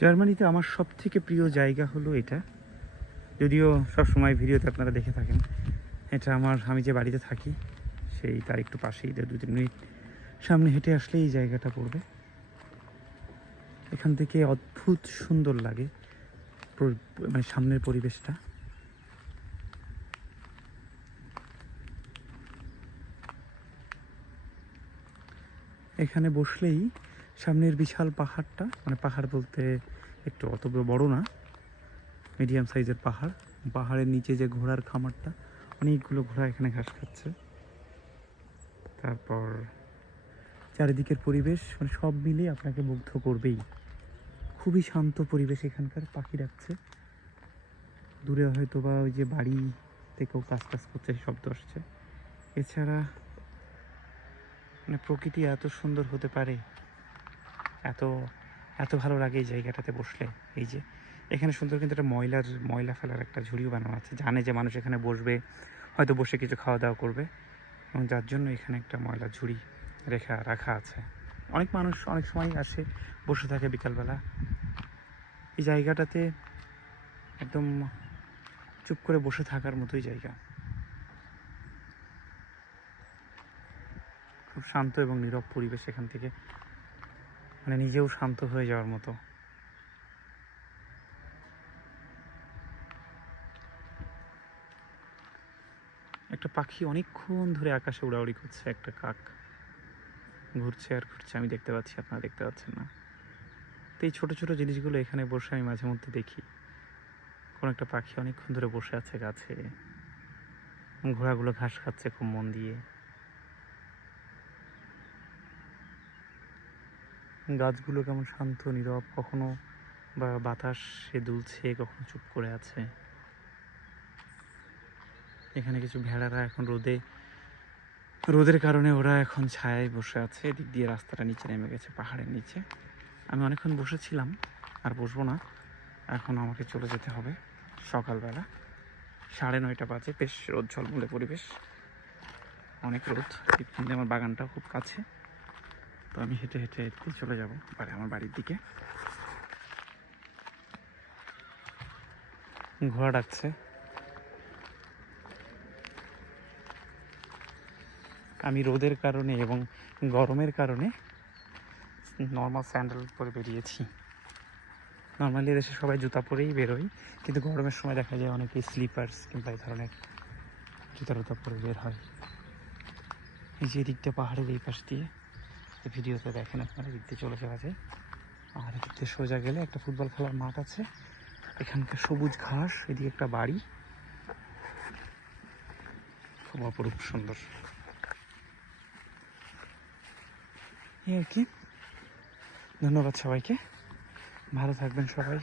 জার্মানিতে আমার সব থেকে প্রিয় জায়গা হলো এটা। যদিও সব সময় ভিডিওতে আপনারা দেখে থাকেন, এটা আমার, আমি যে বাড়িতে থাকি, সেই তার একটু পাশেই দু তিন মিনিট সামনে হেঁটে আসলে এই জায়গাটা পড়বে। এখান থেকে অদ্ভুত সুন্দর লাগে মানে সামনের পরিবেশটা। এখানে বসলেই সামনের বিশাল পাহাড়টা মানে পাহাড় বলতে একটু অত বড় না মিডিয়াম সাইজের পাহাড়। পাহাড়ের নিচে যে ঘোড়ার খামারটা, অনেকগুলো ঘোড়া এখানে ঘাস খাচ্ছে। তারপর চারিদিকের পরিবেশ মানে সব মিলিয়ে আপনাকে মুগ্ধ করবেই। খুবই শান্ত পরিবেশ এখানকার, পাখি ডাকছে। দূরে হয়তো বা ওই যে বাড়ি থেকেও কাজ টাজ করছে শব্দ আসছে। এছাড়া মানে প্রকৃতি এত সুন্দর হতে পারে। এত এত ভালো লাগে এই জায়গাটাতে বসলে, এই যে। এখানে সুন্দর কিন্তু একটা ময়লার, ময়লা ফেলার একটা ঝুড়িও বানানো আছে। জানে যে মানুষ এখানে বসবে, হয়তো বসে কিছু খাওয়া দাওয়া করবে। এবং যার জন্য এখানে একটা ময়লার ঝুড়ি রেখা, রাখা আছে। অনেক মানুষ অনেক সময় আসে, বসে থাকে বিকালবেলা। এই জায়গাটাতে একদম চুপ করে বসে থাকার মতোই জায়গা। খুব শান্ত এবং নীরব পরিবেশ এখান থেকে। মানে নিজেও শান্ত হয়ে যাওয়ার মতো। একটা পাখি অনেকক্ষণ ধরে আকাশে উড়াউড়ি করছে, একটা কাক। ঘুরছে আর ঘুরছে, আমি দেখতে পাচ্ছি, আপনারা দেখতে পাচ্ছেন না। তো এই ছোটো ছোটো জিনিসগুলো এখানে বসে আমি মাঝে মধ্যে দেখি। কোনো একটা পাখি অনেকক্ষণ ধরে বসে আছে গাছে। ঘোড়াগুলো ঘাস খাচ্ছে খুব মন দিয়ে। গাছগুলো কেমন শান্ত, নীরব, কখনো বা বাতাসে দুলছে, কখনো চুপ করে আছে? এখানে কিছু ভেড়ারা এখন রোদে, রোদের কারণে ওরা এখন ছায়ায় বসে আছে। এদিক দিয়ে রাস্তাটা নিচে নেমে গেছে, পাহাড়ের নিচে। আমি অনেকক্ষণ বসেছিলাম, আর বসবো না। এখন আমাকে চলে যেতে হবে সকালবেলা। সাড়ে নয়টা বাজে, বেশ রোদ, ঝলমলে পরিবেশ। অনেক রোদ আমার বাগানটাও খুব কাছে। তো আমি হেঁটে হেঁটে হেঁটে চলে যাব বাড়ি, আমার বাড়ির দিকে। ঘোড়া ডাকছে। আমি রোদের কারণে এবং গরমের কারণে নর্মাল স্যান্ডেল পরে বেরিয়েছি। নর্মালি দেশে সবাই জুতা পরেই বেরোয় কিন্তু গরমের সময় দেখা যায় অনেকে স্লিপার্স কিংবা এই ধরনের জুতা টুতা পরে বের হয়। এই যে দিকটা পাহাড়ের এই পাশ দিয়ে। ভিডিওতে দেখেন আপনারা, দেখতে চলেছে যায় আর এদিকে সোজা গেলে একটা ফুটবল খেলার মাঠ আছে। এখানকার সবুজ ঘাস, এদিকে একটা বাড়ি। খুব অপরূপ সুন্দর। এই আর কি। ধন্যবাদ সবাইকে। ভালো থাকবেন সবাই।